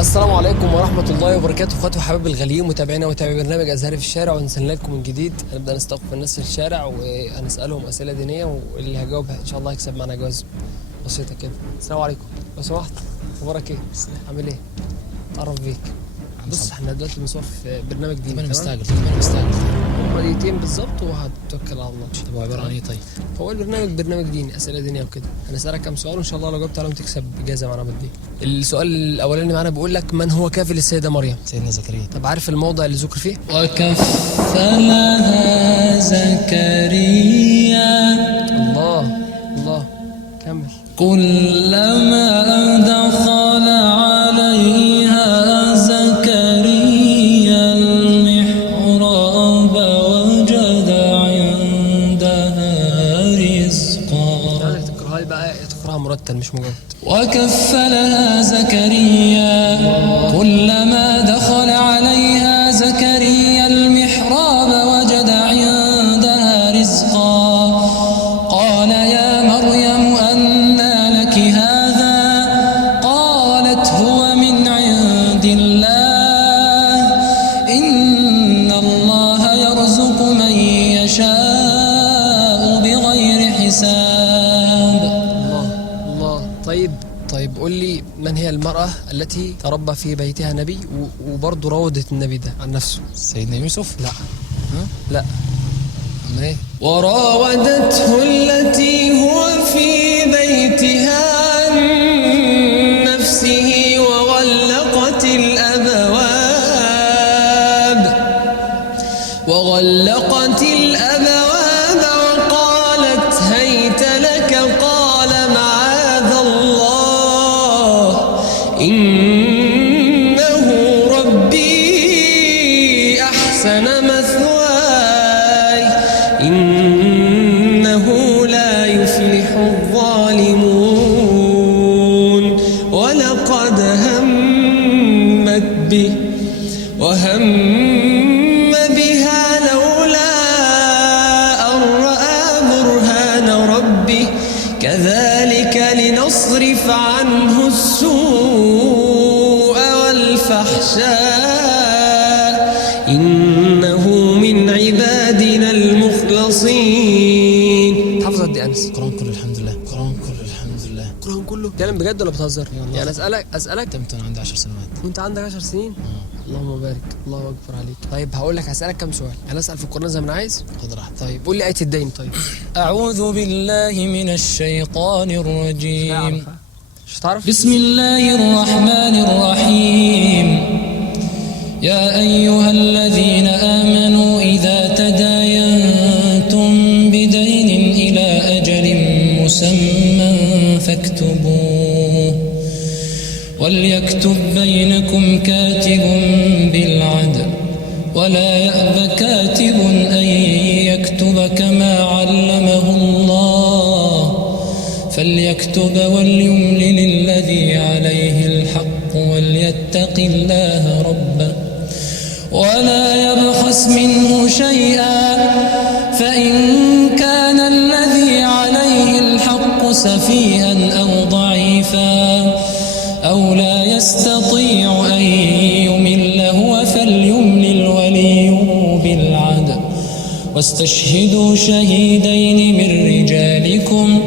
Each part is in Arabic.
السلام عليكم ورحمة الله وبركاته، اخواتي وحبايبي الغاليين متابعينا ومتابعي برنامج ازهري في الشارع، ونزلنا لكم من جديد. هنبدا نستضيف الناس في الشارع وهنسالهم اسئله دينيه، واللي هيجاوب ان شاء الله هيكسب معنا جوائز بسيطه كده. السلام عليكم، لو سمحت اخبارك ايه؟ عامل ايه؟ اتعرف بيك. بص احنا دلوقتي بنصور في برنامج ديني. انا مستعجل هم دقيقتين بالظبط وهتوكل على الله. طب هو عباره عن ايه طيب؟ هو البرنامج برنامج ديني، اسئله دينيه وكده. هنسالك كام سؤال وان شاء الله لو جاوبت عليهم تكسب جائزه معانا بالدين. السؤال الاولاني معانا بيقول لك: من هو كافل السيده مريم؟ سيدنا زكريا. طب عارف الموضع اللي ذكر فيه؟ وكفلها زكريا. الله كمل. كلما دخل عليها زكريا المحراب وجد عندها رزقا. عايزك تقراها لي بقى، تقراها مرتل مش مجرد. وكفلها زكريا كلما دخل عليها زكريا المحراب وجد عندها رزقا. قال يا مريم أنى لك هذا؟ قالت هو من عند الله إن الله يرزق من يشاء بغير حساب. الله. طيب قول لي، من هي المرأة التي تربى في بيتها نبي وبرضه راودت النبي ده عن نفسه؟ سيدنا يوسف. لا. لا. أما إيه؟ وراودته التي هو في بيتها عن نفسه وغلقت الأبواب وقالت هيت لك. قال معاذ الله إنه ربي أحسن مثواي إنه لا يفلح الظالمون. ولقد همت به وهم بها لولا أن رأى برهان ربه كذلك لنصرف عنه السوء والفحشاء إنه من عبادنا المخلصين. حافظ قد ايه أنس؟ القرآن كله الحمد لله. القرآن كله. كلام بجد ولا بتهزر؟ يعني أسألك تمت أنا عندي 10 سنوات. وأنت عندك 10 سنين؟ اللهم بارك، الله أكبر عليك. طيب هقول لك، هسألك كم سؤال. أنا أسأل في القرآن زي ما أنا عايز؟ خد راحتك. طيب قول لي آية الدين. طيب أعوذ بالله من الشيطان الرجيم. مش هتعرف؟ بسم الله الرحمن الرحيم. يا أيها الذين آمنوا إذا تداينتم بدين إلى أجل مسمى فاكتبوه وليكتب بينكم كاتب بالعدل ولا يأب كاتب أن يكتب كما علمه الله فليكتب وليملل الذي عليه الحق وليتق الله ربه ولا يبخس منه شيئا فإن كان الذي عليه الحق سفيها أو ضعيفا أو لا يستطيع أن يمل هو فليملل وليه بالعدل واستشهدوا شهيدين من رجالكم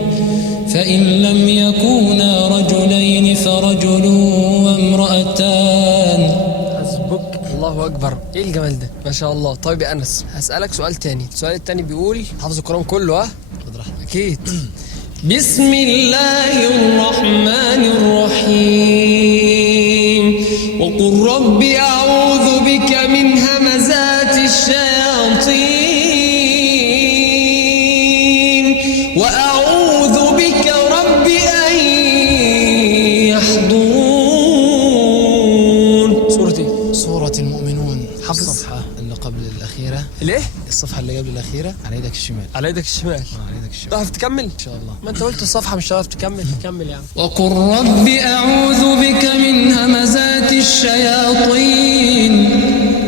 فإن لم يكونا رجلين فرجل وامرأتان. حسبك، الله أكبر. إيه الجمال ده؟ ما شاء الله. طيب يا أنس هسألك سؤال تاني. السؤال التاني بيقول: حافظ القرآن كله؟ ها؟ أكيد. بسم الله الرحمن الرحيم. وقل رب أعوذ بك من همزات الشياطين وأعوذ بك رب أن يحضرون. سورة المؤمنون. حفظ الصفحة اللي قبل الأخيرة. ليه؟ الصفحة اللي قبل الأخيرة على يدك الشمال. على يدك الشمال. على يدك الشمال. تعرف تكمل؟ إن شاء الله. ما أنت قلت الصفحة مش هتعرف تكمل. كمل يا عم. وقل رب أعوذ بك من همزات الشياطين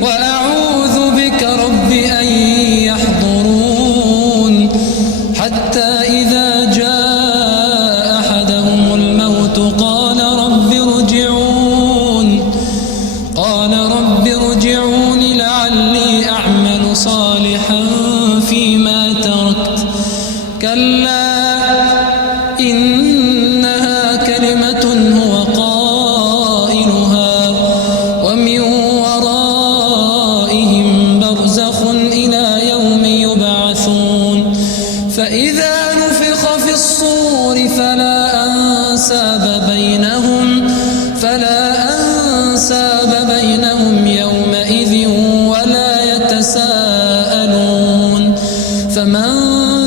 وأعوذ بك رب أن يحضرون حتى إذا جاء أحدهم الموت قال رب ارجعون أنساب بينهم يومئذ ولا يتساءلون فمن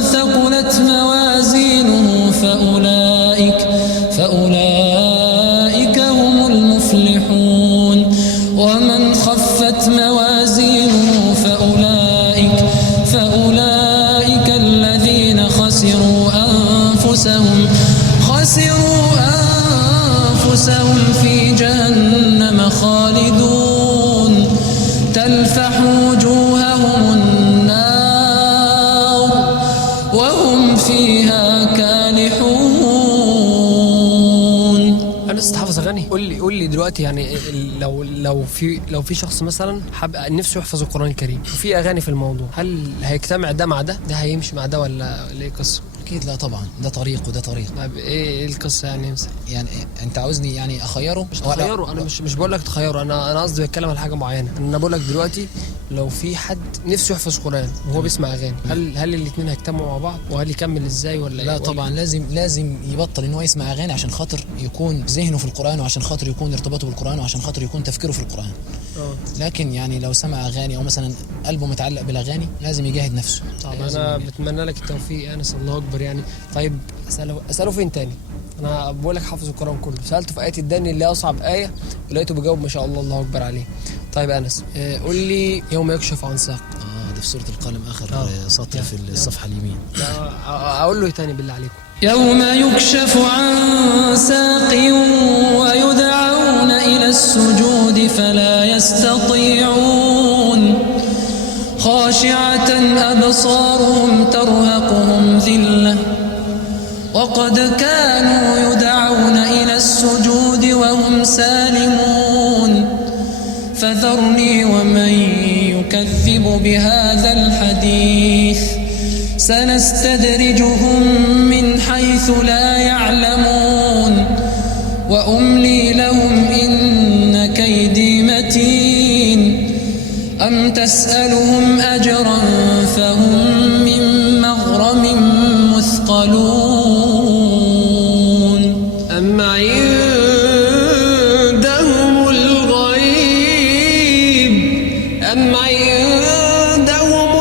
ثقلت موازينه فأولئك هم المفلحون ومن خفت موازينه فأولئك الذين خسروا أنفسهم في جهنم خالدون تلفح وجوههم النار وهم فيها كالحون. انا استحافظ اغاني. قول لي دلوقتي يعني لو في شخص مثلا حاب نفسه يحفظ القرآن الكريم وفي اغاني في الموضوع، هل هيجتمع ده مع ده هيمشي مع ده ولا ايه القصه؟ اكيد لا طبعا، ده طريق وده طريق. طيب ايه القصه يعني مثلا؟ يعني انت عاوزني يعني اخيره؟ مش تخيره، انا مش بقول لك تخيره، انا قصدي بتكلم على حاجه معينه. انا بقول لك دلوقتي لو في حد نفسه يحفظ قرآن وهو بيسمع اغاني، هل الاثنين هيجتمعوا مع بعض وهل يكمل ازاي ولا لا إيه؟ طبعا لازم يبطل ان هو يسمع اغاني عشان خاطر يكون ذهنه في القرآن، وعشان خاطر يكون ارتباطه بالقرآن، وعشان خاطر يكون تفكيره في القرآن. لكن يعني لو سمع اغاني او مثلا قلبه متعلق بالاغاني لازم يجاهد نفسه. طبعا انا بتمنى لك التوفيق انس، الله اكبر يعني. طيب اساله فين تاني؟ انا بقول لك حافظ القرآن كله، سالته في ايه الداني اللي هي اصعب ايه ولقيته بيجاوب ما شاء الله، الله اكبر عليه. طيب انس قول لي يوم يكشف عن ساق. ده في سورة القلم اخر سطر في الصفحة اليمين. اقول له إيه تاني بالله عليكم؟ يوم يكشف عن ساق ويدعون إلى السجود فلا يستطيعون خاشعة أبصارهم ترهقهم ذلة وقد كانوا يدعون إلى السجود وهم سالمون فذرني ومن يكذب بهذا الحديث سنستدرجهم من حيث لا يعلمون وأملي لهم إن كيدي متين أم تسألهم أجرا فهم من مغرم مثقلون أم عندهم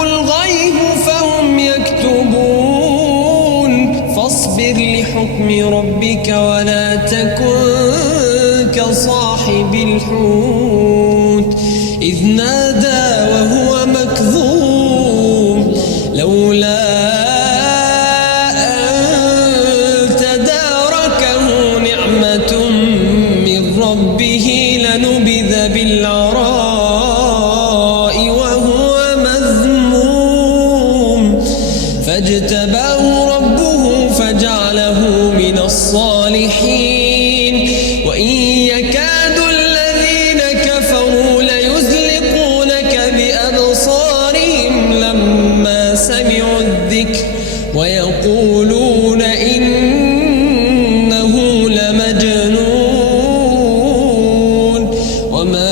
الغيب فهم يكتبون فاصبر لحكم ربك ولا تكن كصاحب الحوت إذ نادى وهو مكظوم لولا أن تداركه نعمة من ربه لنبذ بالعراء وهو مذموم فاجتباه ربه فجعله من الصالحين وإن يكاد الذين كفروا ليزلقونك بأبصارهم لما سمعوا الذكر ويقولون إنه لمجنون وما